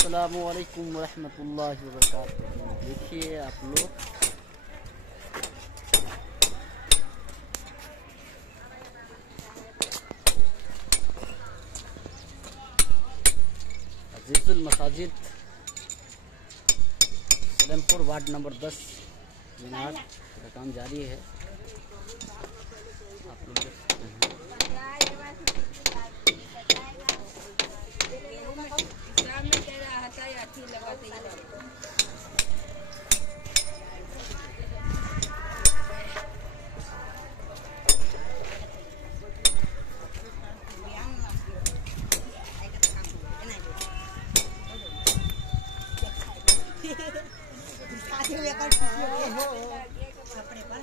अस्सलामुअलैकुम वरहमतुल्लाहि वबरकातुहू। देखिए आप लोग अजीजुल मसाजिद सलेमपुर वार्ड नंबर 10 मीनार का काम जारी है। आप लोग देख सकते हैं। कपड़े पर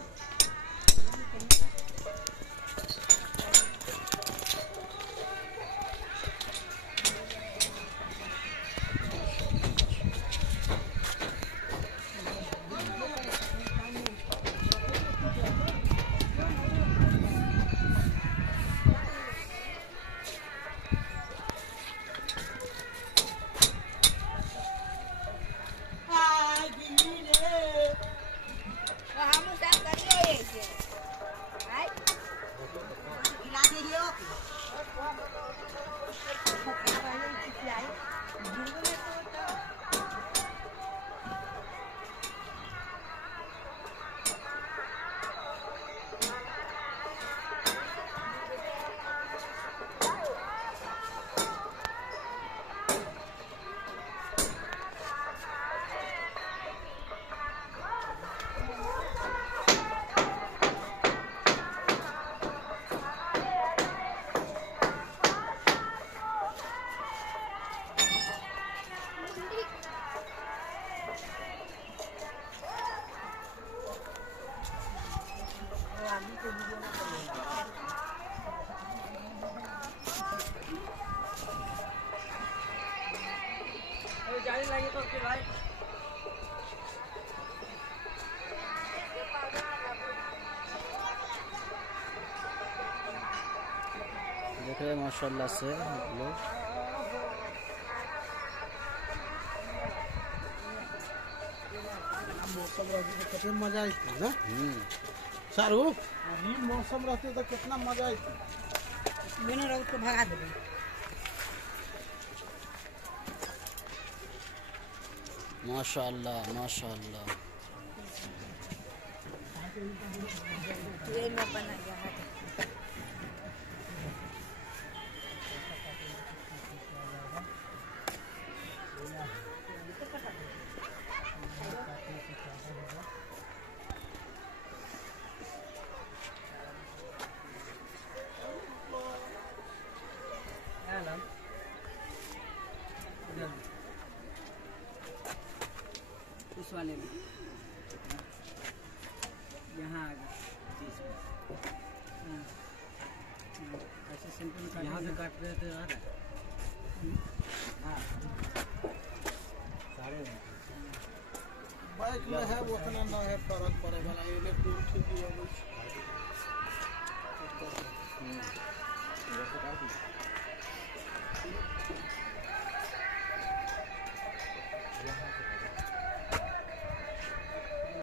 देख रहे हैं माशाल्लाह से लोग। मौसम रहते तो कितना मजा आई थी ना सारू। अभी मौसम रहते तो कितना मजा आई थी। बिना रोड को भगा देबे। माशाल्लाह माशाल्लाह। ये में बना गया है। उस वाले में यहाँ आ गया। ऐसे सेंटर में यहाँ से काट रहे थे। आ रहा बाइक में है उतना ना है फर्क पड़े वाला। ये